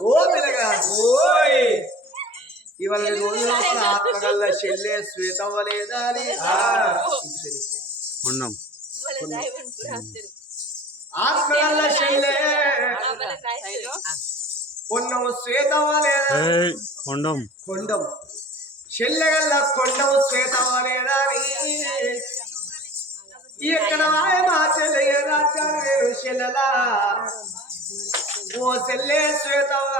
ఓ పిల్లగా ఓయ్. ఇవాళ రోజు లోపల ఆత్మగల్ల చెల్లె శ్వేతవ్వలేదా అని. ఆ. ఉన్నాం. ఆత్మగల్ల చెల్లె. పొన్నం శ్వేతవ్వలేదా ఏయ్ కొండం. కొండం. చెల్లెగల్ల కొండం అని. ఎక్కడ వాయ మా చెల్లె రాజ్యాలు నేను చెల్లెలా. ఓ చెల్లె శ్వేతవ్వ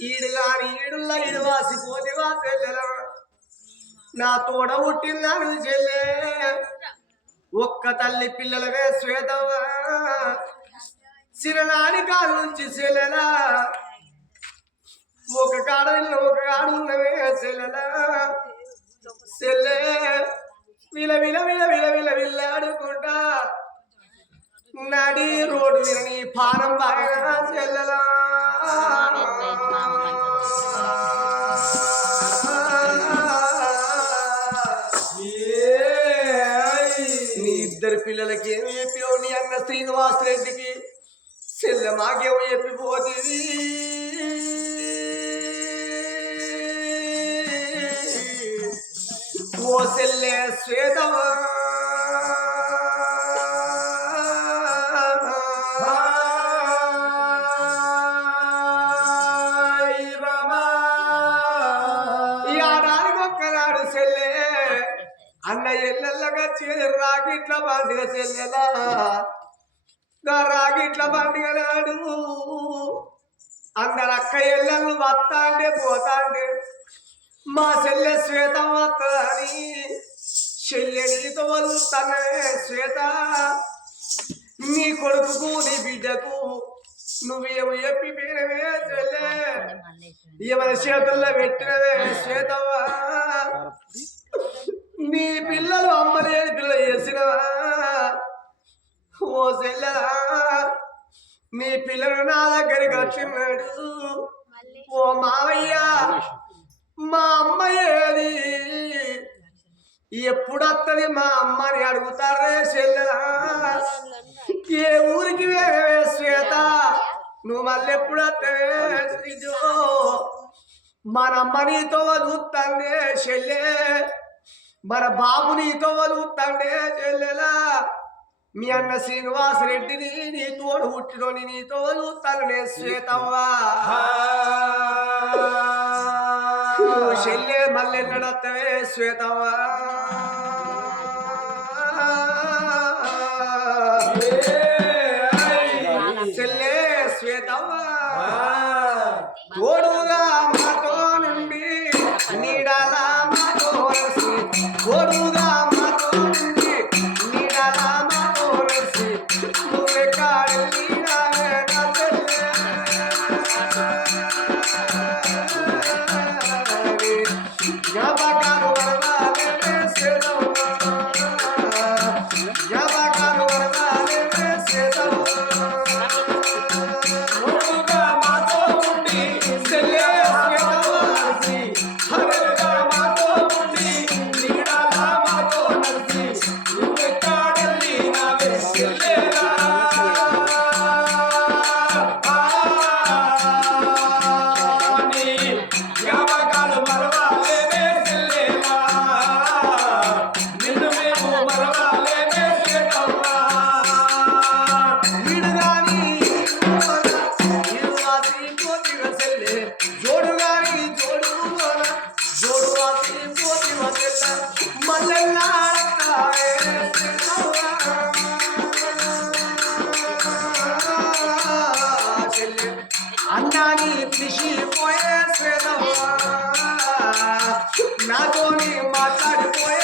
ఈడు గాని ఈడుల్ల ఈడు వాసిపోతే వా చెల్లెలా? నా తోడ పుట్టినాడు చెల్లె. ఒక్క తల్లి పిల్లలవే శ్వేతవ్వ చిరనాడి కాడ నుంచి చెల్లెలా? ఒక కాడ ఒక కాడ ఉన్నవే చెల్లెలా? చెల్లె విల విల విల విల విల విల నడి రోడ్డు మీద నీ పానం బాగా చెల్లలా. నీ ఇద్దరు పిల్లలకి ఏమి చెప్పావు నీ అన్న శ్రీనివాస్ రెడ్డికి చెల్లెలా? నా రాగిట్ల పండుగ నాడు అందరు అక్క ఎల్లెళ్ళు వస్తాండే పోతాండే. మా చెల్లె శ్వేత వస్తుందని చెల్లె నీతో వదులుతానే శ్వేత. నీ కొడుకుకు నీ బిడ్డకు నువ్వేమో చెప్పి పేరవే చెల్లె. ఎవరి చేతుల్లో పెట్టినవే శ్వేతం వచ్చినాడు. ఓ మావయ్య మా అమ్మ ఏది? ఎప్పుడు వస్తుంది మా అమ్మని అడుగుతారే చెల్లెలా ఏ ఊరికి వేరే శ్వేత? నువ్వు మళ్ళీ ఎప్పుడు మన అమ్మ నీతో వదులుతాండే చెల్లె. మన బాబు నీతో వదులుతాండే చెల్లెలా? మీ అన్న శ్రీనివాస్ రెడ్డిని నీ తోడు పుట్టినోని నీతో వదులుతానే శ్వేతవ్వా నువ్వు చెల్లె మళ్ళీ ఎన్నడత్తవే శ్వేతవ్వా Oh,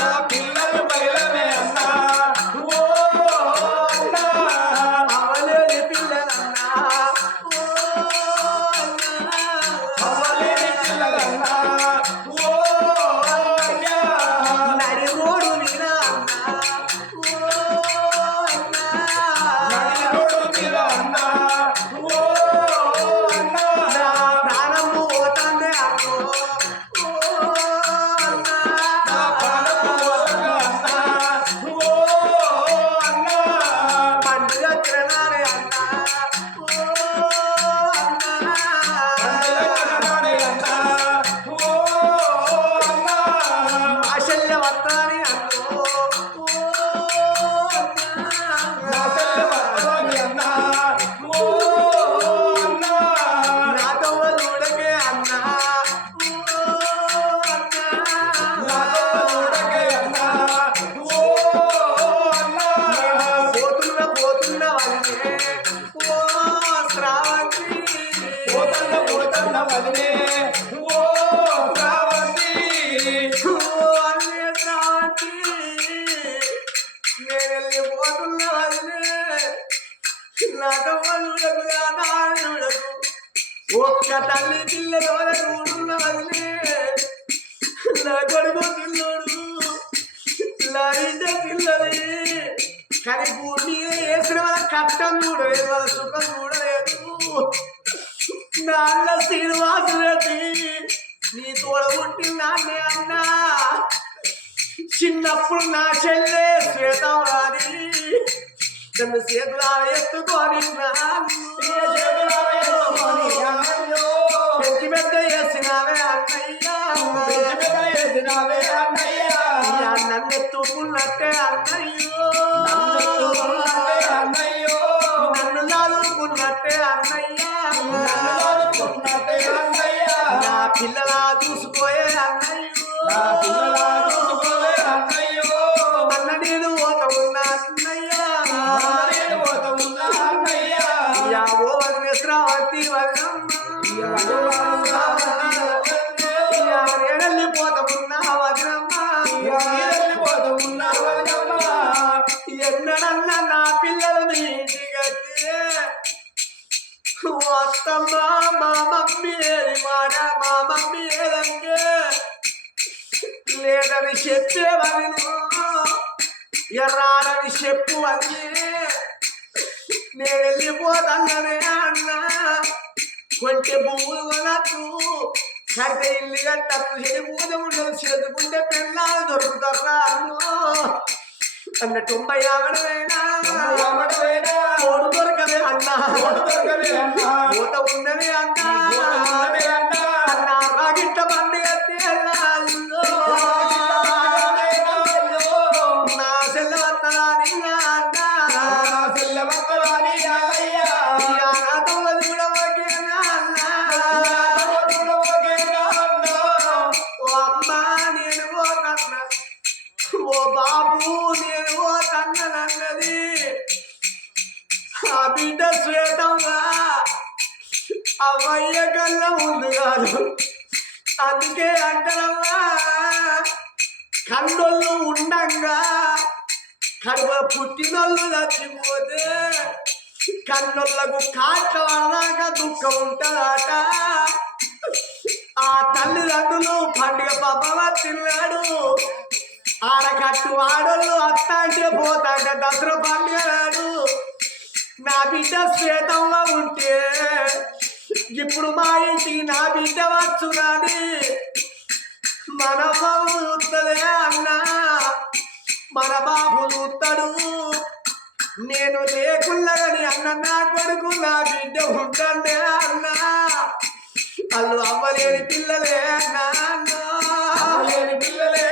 happy ఒక్క తల్లి పిల్ల తోడున్న వదిలే నా కొడుకుతున్నాడు నా ఇంట పిల్లలే. కానీ భూమి మీద వేసిన వాళ్ళ కట్టం చూడలేదు వాళ్ళ సుఖం చూడలేదు. నాన్న శ్రీనివాసు రెడ్డి నీ తోడబుట్టిన నాన్నే అన్నా. చిన్నప్పుడు నా చెల్లే శ్వేతవారి నన్ను చేతులాల ఎత్తుకొని నాన్న. చేతులాల రావే అన్నయ్యా. నన్నెత్తుకున్నట్టే అన్నయ్యో. నన్ను నాలుగున్నట్టే అన్నయ్య. కష్టమ్మా మా మమ్మీ ఏది మా మమ్మీ ఏదంటే లేదని చెప్పేవని ఎర్రాడని చెప్పు అని నేను వెళ్ళిపోతానే అన్నా. కొంచెం భూములు కొనద్దు సరిగ్గా ఇల్లు చెడిపోతే ఉండదు చదువుకుంటే పిల్లలు దొరుకుతారా అన్నట్టు యాభై ఓడు దొరకవే అన్నా మూత ఉన్నవే అన్నా అన్నా రాగిట్ట బండి ఎత్తి నా సెల్లవత్తరాని అన్నా సెల్లవత్తరాని ఓ బాబు నేను బిడ్డ శ్వేతంగా అవయ్య కళ్ళ ముందు కాదు. అందుకే అంటారమ్మా కళ్ళు ఉండంగా కడుపు పుట్టినోళ్ళు నచ్చిపోతే కళ్ళొళ్ళకు కాచవడాక దుఃఖం ఉంటుందట. ఆ తల్లిదండ్రులు పండుగ పాపలా తిన్నాడు. ఆడకట్టు ఆడోళ్ళు అత్త అంటే పోతాక దసరా పండుగ రాడు నా బిడ్డ శ్వేతంలో ఉంటే ఇప్పుడు మా ఇంటికి నా బిడ్డ వచ్చునని మన బాబు చూస్తలే అన్నా. మన బాబు చూస్తాడు నేను లేకుల్లగని అన్న నా కొడుకు నా బిడ్డ ఉంటే అన్నా. వాళ్ళు అవ్వలేని పిల్లలే నాన్న లేని పిల్లలే